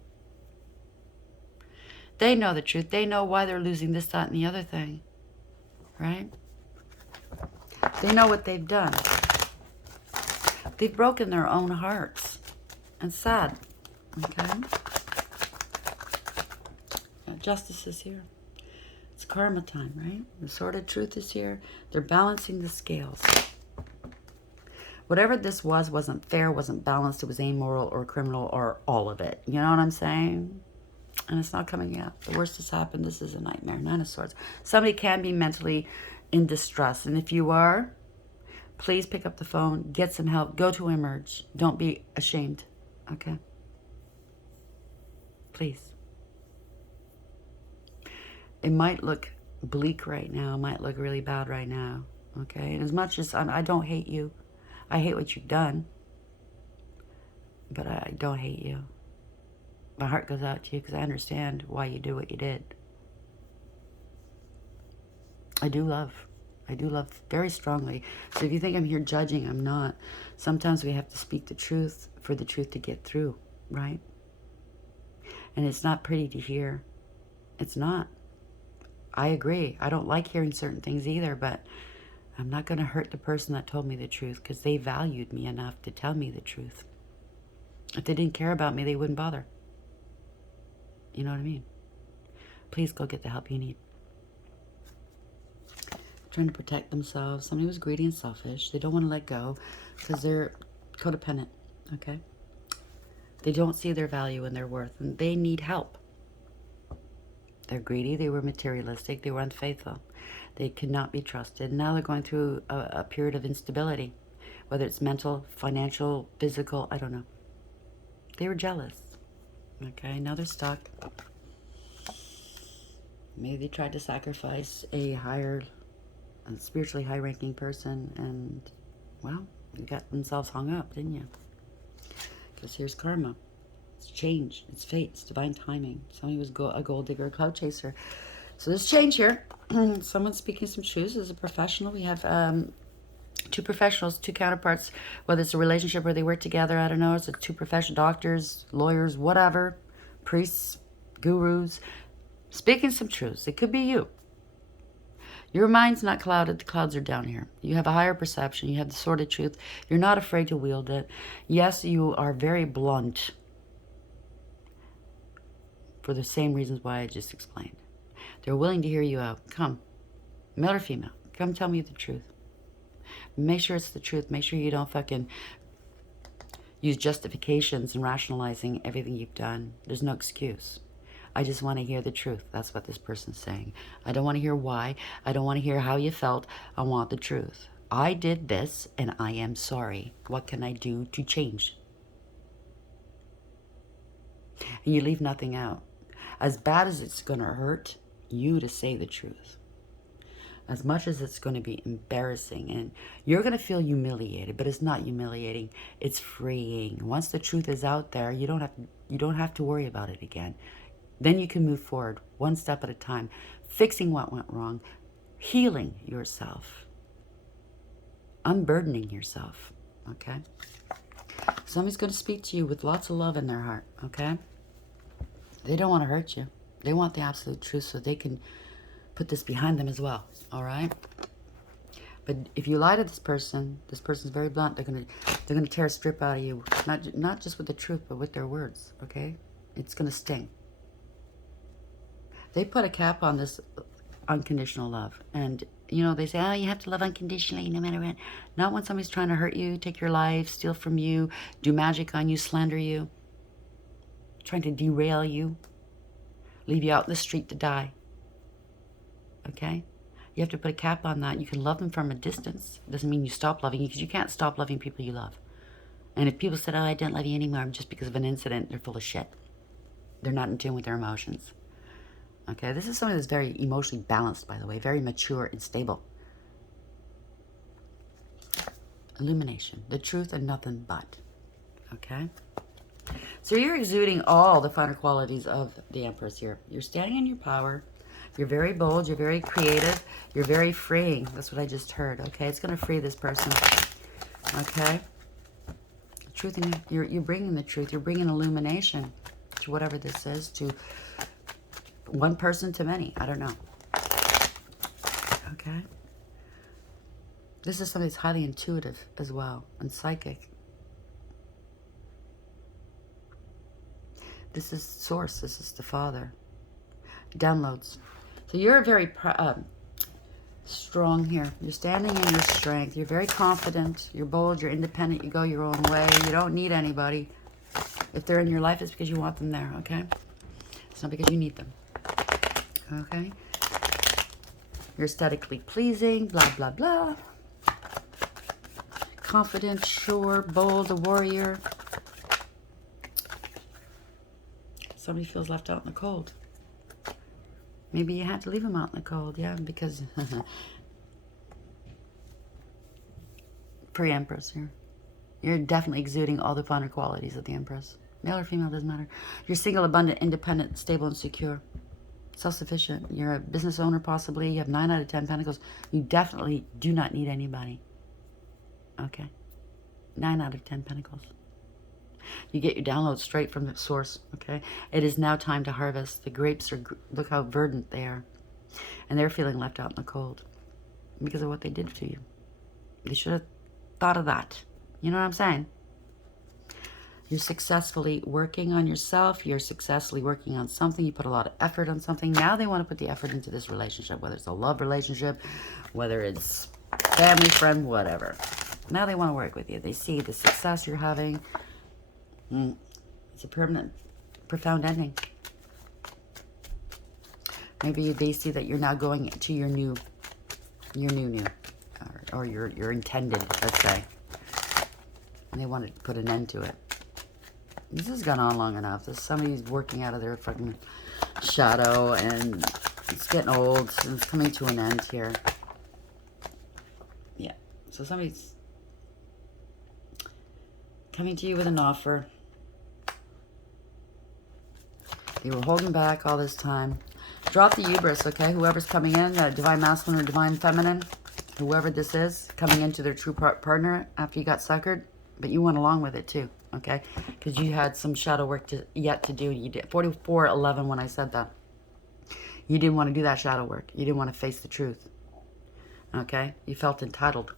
They know the truth. They know why they're losing this, that, and the other thing. Right? They know what they've done. They've broken their own hearts. And sad. Okay? Justice is here. It's karma time, right? The sword of truth is here. They're balancing the scales. Whatever this wasn't fair, wasn't balanced. It was amoral or criminal or all of it. You know what I'm saying? And it's not coming out. The worst has happened. This is a nightmare. Nine of Swords. Somebody can be mentally in distress. And if you are, please pick up the phone. Get some help. Go to Emerge. Don't be ashamed. Okay? Please. It might look bleak right now. It might look really bad right now. Okay? And as much as I don't hate you. I hate what you've done. But I don't hate you. My heart goes out to you because I understand why you do what you did. I do love very strongly. So if you think I'm here judging, I'm not. Sometimes we have to speak the truth for the truth to get through, right? And it's not pretty to hear. It's not. I agree. I don't like hearing certain things either, but I'm not going to hurt the person that told me the truth because they valued me enough to tell me the truth. If they didn't care about me, they wouldn't bother. You know what I mean? Please go get the help you need. Trying to protect themselves. Somebody was greedy and selfish. They don't want to let go because they're codependent, okay? They don't see their value and their worth, and they need help. They're greedy. They were materialistic. They were unfaithful. They could not be trusted. Now they're going through a period of instability, whether it's mental, financial, physical, I don't know. They were jealous. Okay, now they're stuck. Maybe they tried to sacrifice a spiritually high-ranking person, and, well, they got themselves hung up, didn't you? Because here's karma. It's change. It's fate. It's divine timing. Somebody was a gold digger, a cloud chaser. So there's change here. Someone's speaking some truths as a professional. We have two professionals, two counterparts, whether it's a relationship where they work together, I don't know, it's two professional doctors, lawyers, whatever, priests, gurus, speaking some truths. It could be you. Your mind's not clouded. The clouds are down here. You have a higher perception. You have the sword of truth. You're not afraid to wield it. Yes, you are very blunt for the same reasons why I just explained. They're willing to hear you out. Come, male or female, come tell me the truth. Make sure it's the truth. Make sure you don't fucking use justifications and rationalizing everything you've done. There's no excuse. I just want to hear the truth. That's what this person's saying. I don't want to hear why. I don't want to hear how you felt. I want the truth. I did this and I am sorry. What can I do to change? And you leave nothing out. As bad as it's going to hurt you to say the truth, as much as it's going to be embarrassing and you're going to feel humiliated, but it's not humiliating. It's freeing. Once the truth is out there, you don't have to worry about it again. Then you can move forward one step at a time, fixing what went wrong, healing yourself, unburdening yourself, okay? Somebody's going to speak to you with lots of love in their heart, okay? They don't want to hurt you. They want the absolute truth so they can put this behind them as well, all right? But if you lie to this person's very blunt. They're gonna tear a strip out of you, not just with the truth, but with their words, okay? It's gonna sting. They put a cap on this unconditional love. And, you know, they say, oh, you have to love unconditionally no matter what. Not when somebody's trying to hurt you, take your life, steal from you, do magic on you, slander you, trying to derail you, leave you out in the street to die. Okay? You have to put a cap on that. You can love them from a distance. It doesn't mean you stop loving you, because you can't stop loving people you love. And if people said, oh, I don't love you anymore just because of an incident, they're full of shit. They're not in tune with their emotions. Okay? This is somebody that's very emotionally balanced, by the way. Very mature and stable. Illumination. The truth and nothing but. Okay? So you're exuding all the finer qualities of the Empress here. You're standing in your power. You're very bold. You're very creative. You're very freeing. That's what I just heard. Okay? It's going to free this person. Okay? Truth, you're bringing the truth. You're bringing illumination to whatever this is, to one person to many. I don't know. Okay? This is somebody that's highly intuitive as well and psychic. This is Source. This is the Father. Downloads. So you're very strong here. You're standing in your strength. You're very confident. You're bold. You're independent. You go your own way. You don't need anybody. If they're in your life, it's because you want them there, okay? It's not because you need them. Okay? You're aesthetically pleasing. Blah, blah, blah. Confident, sure, bold, a warrior. Somebody feels left out in the cold. Maybe you had to leave them out in the cold, yeah, because pre-Empress here. You're definitely exuding all the finer qualities of the Empress. Male or female, doesn't matter. You're single, abundant, independent, stable, and secure. Self-sufficient. You're a business owner, possibly. You have 9 out of 10 pentacles. You definitely do not need anybody. Okay? 9 out of 10 pentacles. You get your download straight from the source, okay? It is now time to harvest. The grapes are, look how verdant they are. And they're feeling left out in the cold because of what they did to you. They should have thought of that. You know what I'm saying? You're successfully working on yourself. You're successfully working on something. You put a lot of effort on something. Now they want to put the effort into this relationship, whether it's a love relationship, whether it's family, friend, whatever. Now they want to work with you. They see the success you're having. It's a permanent, profound ending. Maybe they see that you're now going to your new, or your intended, let's say. And they want to put an end to it. This has gone on long enough. This somebody's working out of their fucking shadow, and it's getting old, and it's coming to an end here. Yeah. So somebody's coming to you with an offer. You were holding back all this time. Drop the hubris, okay? Whoever's coming in, divine masculine or divine feminine, whoever this is, coming into their true partner after you got suckered, but you went along with it too, okay? Because you had some shadow work yet to do. You did 44:11 when I said that. You didn't want to do that shadow work. You didn't want to face the truth, okay? You felt entitled.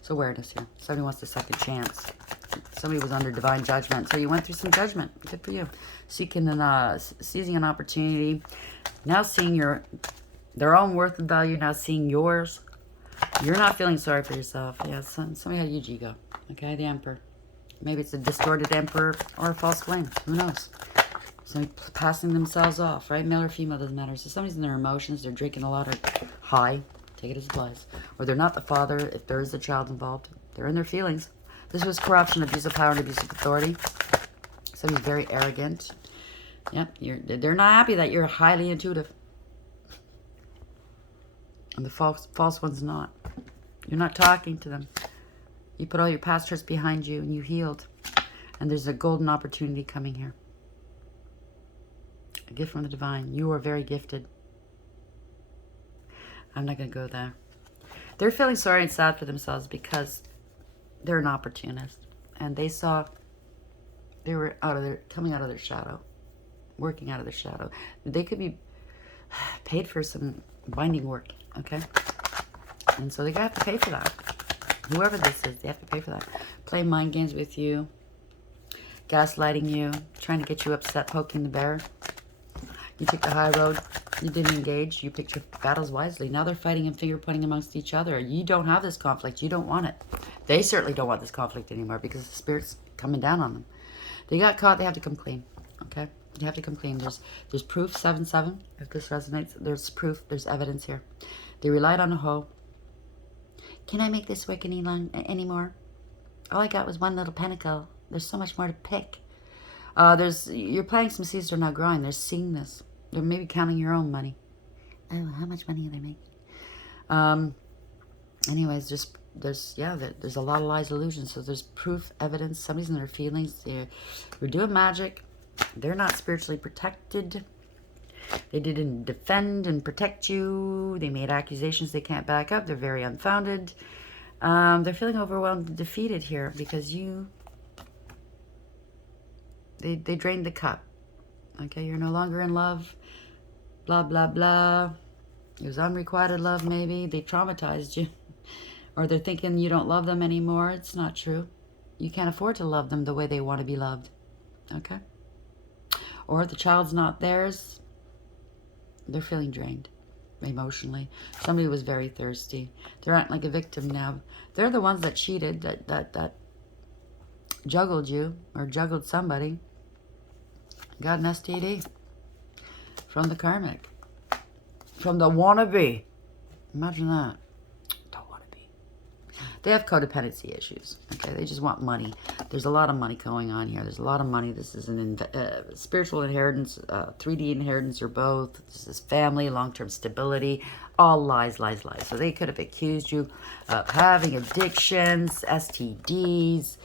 It's awareness here. Somebody wants a second chance. Somebody was under divine judgment, so you went through some judgment. Good for you. Seizing an opportunity. Now seeing their own worth and value. Now seeing yours. You're not feeling sorry for yourself. Yeah, somebody had a huge ego. Okay, the Emperor. Maybe it's a distorted Emperor or a false flame. Who knows? Somebody passing themselves off, right? Male or female, doesn't matter. So somebody's in their emotions, they're drinking a lot or high. Take it as applies. Or they're not the father, if there is a child involved. They're in their feelings. This was corruption, abuse of power, and abuse of authority. Somebody's very arrogant. Yep, they're not happy that you're highly intuitive. And the false one's not. You're not talking to them. You put all your past hurts behind you and you healed. And there's a golden opportunity coming here. A gift from the divine. You are very gifted. I'm not going to go there. They're feeling sorry and sad for themselves because they're an opportunist. And they saw they were coming out of their shadow. Working out of their shadow. They could be paid for some binding work. Okay? And so they have to pay for that. Whoever this is, they have to pay for that. Playing mind games with you. Gaslighting you. Trying to get you upset, poking the bear. You took the high road. You didn't engage. You picked your battles wisely. Now they're fighting and finger pointing amongst each other. You don't have this conflict. You don't want it. They certainly don't want this conflict anymore because the spirit's coming down on them. They got caught. They have to come clean. Okay? You have to come clean. There's proof, 7-7. If this resonates, there's proof. There's evidence here. They relied on a hoe. Can I make this work anymore? All I got was one little pentacle. There's so much more to pick. You're planting some seeds that are not growing. They're seeing this. They're maybe counting your own money. Oh, how much money are they making? Anyways, there's a lot of lies, illusions. So there's proof, evidence. Somebody's in their feelings. They're doing magic. They're not spiritually protected. They didn't defend and protect you. They made accusations they can't back up. They're very unfounded. They're feeling overwhelmed and defeated here because they drained the cup. Okay, you're no longer in love. Blah, blah, blah. It was unrequited love, maybe. They traumatized you. Or they're thinking you don't love them anymore. It's not true. You can't afford to love them the way they want to be loved. Okay? Or the child's not theirs. They're feeling drained emotionally. Somebody was very thirsty. They're acting like a victim now. They're the ones that cheated, that juggled you or juggled somebody. Got an STD from the karmic, from the wannabe. Imagine that. Don't wannabe. They have codependency issues. Okay, they just want money. There's a lot of money going on here. There's a lot of money. This is an spiritual inheritance, 3D inheritance, or both. This is family, long-term stability. All lies, lies, lies. So they could have accused you of having addictions, STDs.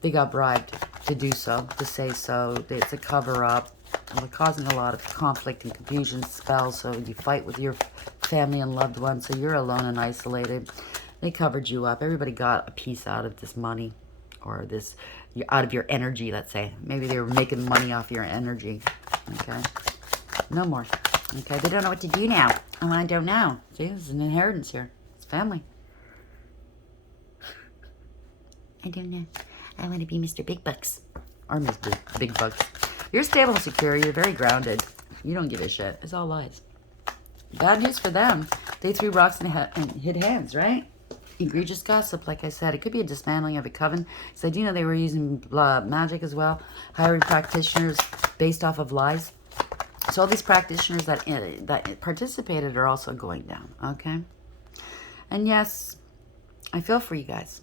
They got bribed to do so, to say so. It's a cover-up. They're causing a lot of conflict and confusion, spells, so you fight with your family and loved ones, so you're alone and isolated. They covered you up. Everybody got a piece out of this money, or this, out of your energy, let's say. Maybe they were making money off your energy. Okay? No more. Okay? They don't know what to do now. Oh, I don't know. See, there's an inheritance here. It's family. I don't know. I want to be Mr. Big Bucks. Or Ms. Big Bucks. You're stable and secure. You're very grounded. You don't give a shit. It's all lies. Bad news for them. They threw rocks and hid hands, right? Egregious gossip, like I said. It could be a dismantling of a coven. So I do know they were using magic as well. Hiring practitioners based off of lies. So all these practitioners that participated are also going down, okay? And yes, I feel for you guys.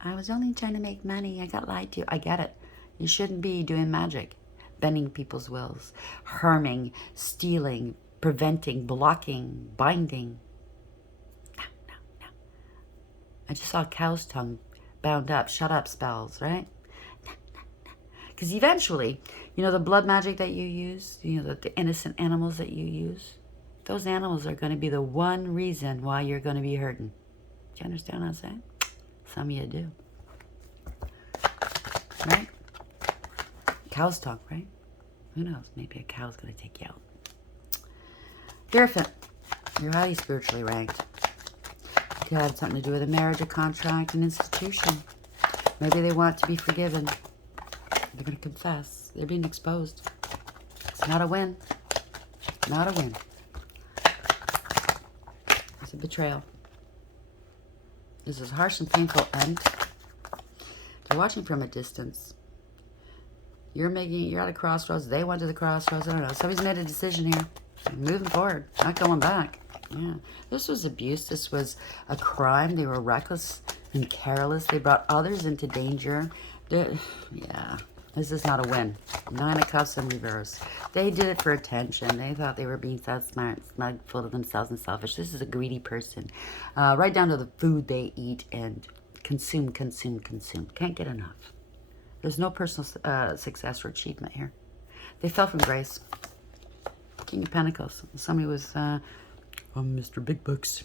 I was only trying to make money. I got lied to. I get it. You shouldn't be doing magic. Bending people's wills. Harming, stealing, preventing, blocking, binding. No, no, no. I just saw a cow's tongue bound up. Shut up spells, right? No, no, no. Because eventually, you know, the blood magic that you use, you know, the innocent animals that you use, those animals are going to be the one reason why you're going to be hurting. Do you understand what I'm saying? Some of you do. Right? Cow's tongue, right? Who knows? Maybe a cow's going to take you out. Hierophant. You're highly spiritually ranked. It could have something to do with a marriage, a contract, an institution. Maybe they want to be forgiven. They're going to confess. They're being exposed. It's not a win. Not a win. It's a betrayal. This is a harsh and painful end. They're watching from a distance. You're at a crossroads. They went to the crossroads. I don't know. Somebody's made a decision here. Moving forward. Not going back. Yeah. This was abuse. This was a crime. They were reckless and careless. They brought others into danger. Yeah. This is not a win. 9 of Cups in reverse. They did it for attention. They thought they were being so smart, smug, full of themselves and selfish. This is a greedy person. Right down to the food they eat and consume, consume, consume. Can't get enough. There's no personal success or achievement here. They fell from grace. King of Pentacles. Somebody was, I'm Mr. Big Bucks.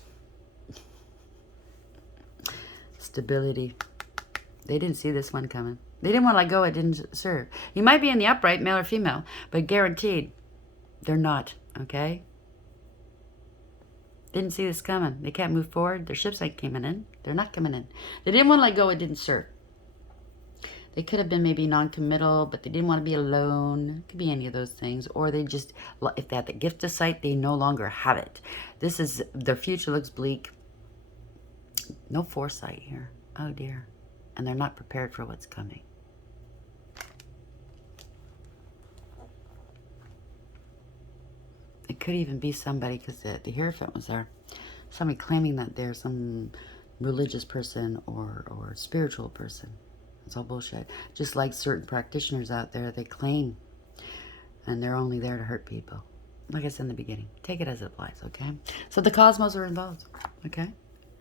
Stability. They didn't see this one coming. They didn't want to let go. It didn't serve. You might be in the upright, male or female, but guaranteed, they're not, okay? Didn't see this coming. They can't move forward. Their ships ain't coming in. They're not coming in. They didn't want to let go. It didn't serve. They could have been maybe non-committal, but they didn't want to be alone. It could be any of those things. Or they just, if they had the gift of sight, they no longer have it. This is, their future looks bleak. No foresight here. Oh, dear. And they're not prepared for what's coming. It could even be somebody, because the Hierophant was there. Somebody claiming that they're some religious person or spiritual person. It's all bullshit. Just like certain practitioners out there, they claim. And they're only there to hurt people. Like I said in the beginning. Take it as it applies, okay? So the cosmos are involved, okay?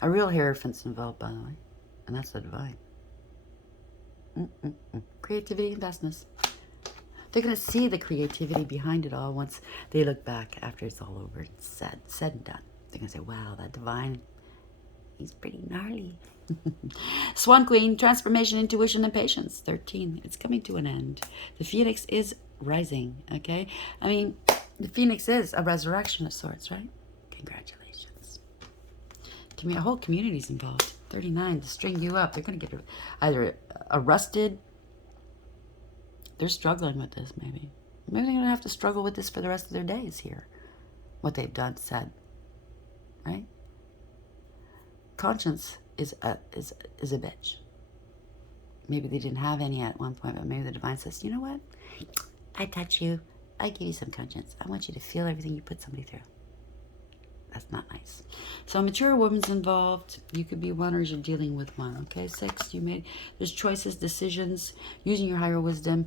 A real Hierophant's involved, by the way. And that's the divine. Creativity and vastness. They're going to see the creativity behind it all once they look back after it's all over. It's said and done. They're going to say, wow, that divine, he's pretty gnarly. Swan Queen, transformation, intuition, and patience. 13. It's coming to an end. The Phoenix is rising, okay? I mean, the Phoenix is a resurrection of sorts, right? Congratulations. A whole community's involved. 39, to string you up. They're going to get either arrested. They're struggling with this, maybe. Maybe they're going to have to struggle with this for the rest of their days here. What they've done, said. Right? Conscience is a bitch. Maybe they didn't have any at one point, but maybe the divine says, you know what? I touch you. I give you some conscience. I want you to feel everything you put somebody through. That's not nice. So a mature woman's involved. You could be one or you're dealing with one. Okay, 6, there's choices, decisions, using your higher wisdom.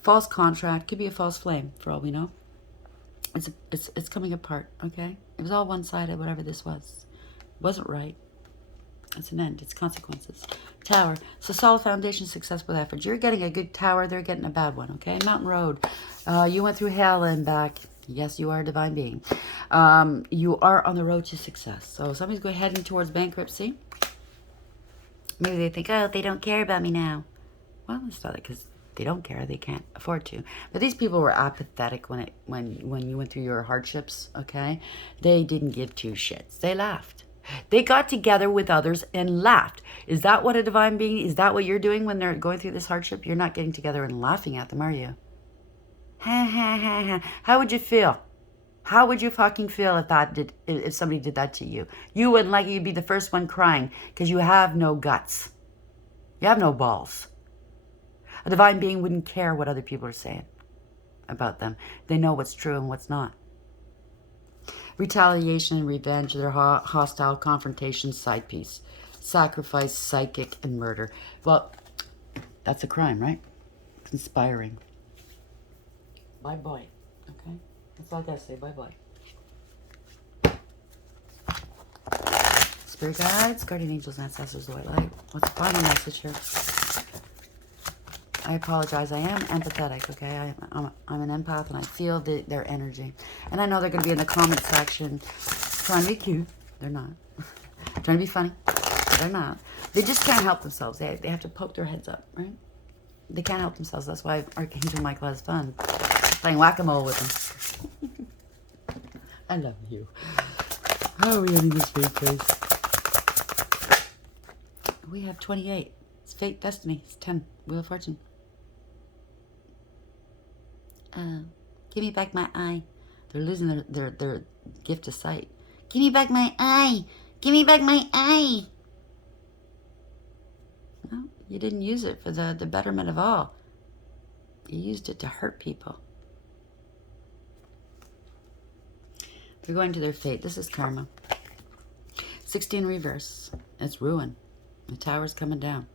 False contract, could be a false flame for all we know. It's coming apart, okay? It was all one-sided, whatever this was. It wasn't right. It's an end. It's consequences. Tower. So solid foundation, success with effort. You're getting a good tower. They're getting a bad one, okay? Mountain Road. You went through hell and back. Yes, you are a divine being. You are on the road to success. So somebody's heading towards bankruptcy. Maybe they think, oh, they don't care about me now. Well, it's not because they don't care. They can't afford to. But these people were apathetic when you went through your hardships, okay? They didn't give two shits. They laughed. They got together with others and laughed. Is that what a divine being, is that what you're doing when they're going through this hardship? You're not getting together and laughing at them, are you? Ha, ha, ha, ha. How would you feel? How would you fucking feel if somebody did that to you? You wouldn't like it. You'd be the first one crying because you have no guts. You have no balls. A divine being wouldn't care what other people are saying about them. They know what's true and what's not. Retaliation and revenge, they're hostile, confrontation, side piece. Sacrifice, psychic, and murder. Well, that's a crime, right? Conspiring. Bye-bye. Okay? That's all I gotta say. Bye-bye. Spirit guides, guardian angels, ancestors, white light. What's the final message here? I apologize. I am empathetic, okay? I'm an empath, and I feel their energy. And I know they're going to be in the comment section trying to be cute. They're not. Trying to be funny. They're not. They just can't help themselves. They have to poke their heads up, right? They can't help themselves. That's why Archangel Michael has fun playing whack-a-mole with them. I love you. How are we ending this video, please? We have 28. It's fate, destiny. It's 10. Wheel of Fortune. Give me back my eye. They're losing their gift of sight. Give me back my eye. Give me back my eye. Well, you didn't use it for the betterment of all. You used it to hurt people. They're going to their fate. This is karma. 16 reverse. It's ruin. The tower's coming down.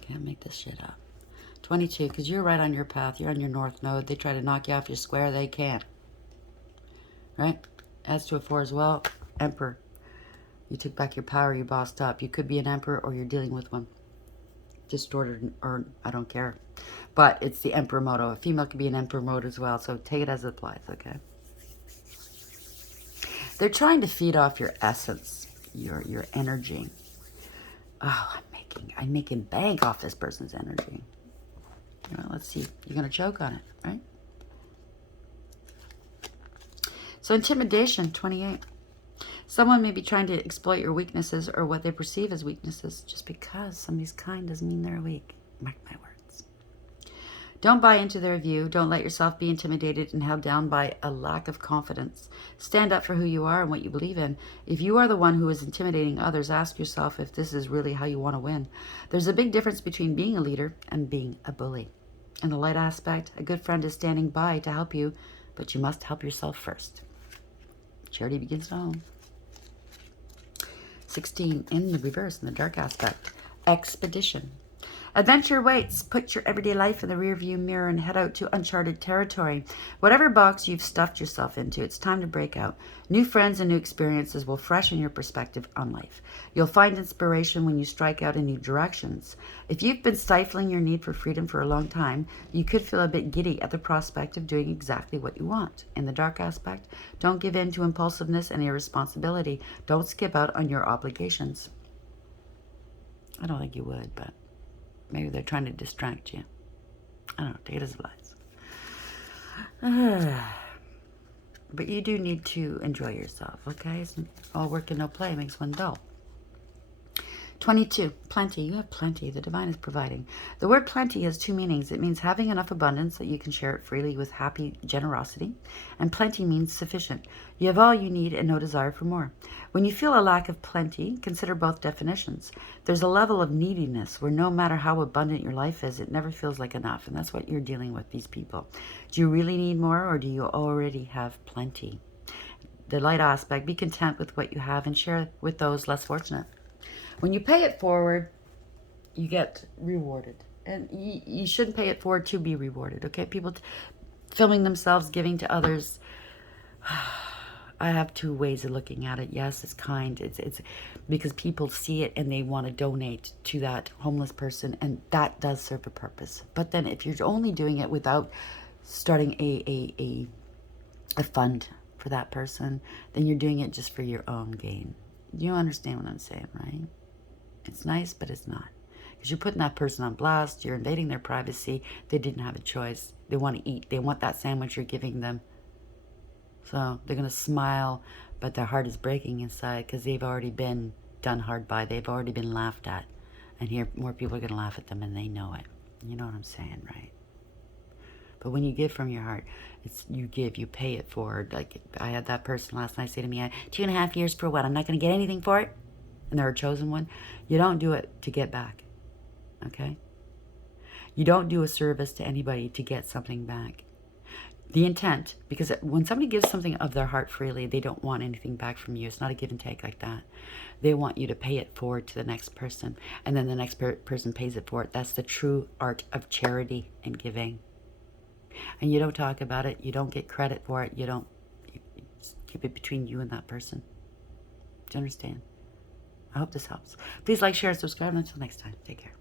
Can't make this shit up. 22, because you're right on your path. You're on your north node. They try to knock you off your square. They can't. Right? Adds to a 4 as well. Emperor. You took back your power. You bossed up. You could be an emperor or you're dealing with one. Distorted or I don't care. But it's the emperor mode. A female could be an emperor mode as well. So take it as it applies, okay? They're trying to feed off your essence, your energy. Oh, I'm making bank off this person's energy. Well, let's see. You're going to choke on it, right? So intimidation, 28. Someone may be trying to exploit your weaknesses or what they perceive as weaknesses. Just because somebody's kind doesn't mean they're weak. Mark my words. Don't buy into their view. Don't let yourself be intimidated and held down by a lack of confidence. Stand up for who you are and what you believe in. If you are the one who is intimidating others, ask yourself if this is really how you want to win. There's a big difference between being a leader and being a bully. In the light aspect, a good friend is standing by to help you, but you must help yourself first. Charity begins at home. 16 in the reverse, in the dark aspect. Expedition. Adventure waits. Put your everyday life in the rearview mirror and head out to uncharted territory. Whatever box you've stuffed yourself into, it's time to break out. New friends and new experiences will freshen your perspective on life. You'll find inspiration when you strike out in new directions. If you've been stifling your need for freedom for a long time, you could feel a bit giddy at the prospect of doing exactly what you want. In the dark aspect, don't give in to impulsiveness and irresponsibility. Don't skip out on your obligations. I don't think you would, but maybe they're trying to distract you. I don't know. Take it as lies. But you do need to enjoy yourself, okay? It's all work and no play makes one dull. 22. Plenty. You have plenty. The divine is providing. The word plenty has two meanings. It means having enough abundance that you can share it freely with happy generosity. And plenty means sufficient. You have all you need and no desire for more. When you feel a lack of plenty, consider both definitions. There's a level of neediness where no matter how abundant your life is, it never feels like enough. And that's what you're dealing with, these people. Do you really need more or do you already have plenty? The light aspect, be content with what you have and share with those less fortunate. When you pay it forward, you get rewarded. And you shouldn't pay it forward to be rewarded, okay? People filming themselves, giving to others. I have two ways of looking at it. Yes, it's kind. It's because people see it and they want to donate to that homeless person, and that does serve a purpose. But then if you're only doing it without starting a fund for that person, then you're doing it just for your own gain. You understand what I'm saying, right? It's nice, but it's not. Because you're putting that person on blast. You're invading their privacy. They didn't have a choice. They want to eat. They want that sandwich you're giving them. So they're going to smile, but their heart is breaking inside because they've already been done hard by. They've already been laughed at. And here, more people are going to laugh at them, and they know it. You know what I'm saying, right? But when you give from your heart, it's you give, you pay it forward. Like I had that person last night say to me, 2.5 years for what? I'm not going to get anything for it? And they're a chosen one. You don't do it to get back, okay? You don't do a service to anybody to get something back. The intent, because when somebody gives something of their heart freely, they don't want anything back from you. It's not a give and take like that. They want you to pay it forward to the next person, and then the next person pays it forward. That's the true art of charity and giving. And you don't talk about it. You don't get credit for it. You keep it between you and that person. Do you understand? I hope this helps. Please like, share, and subscribe. Until next time, take care.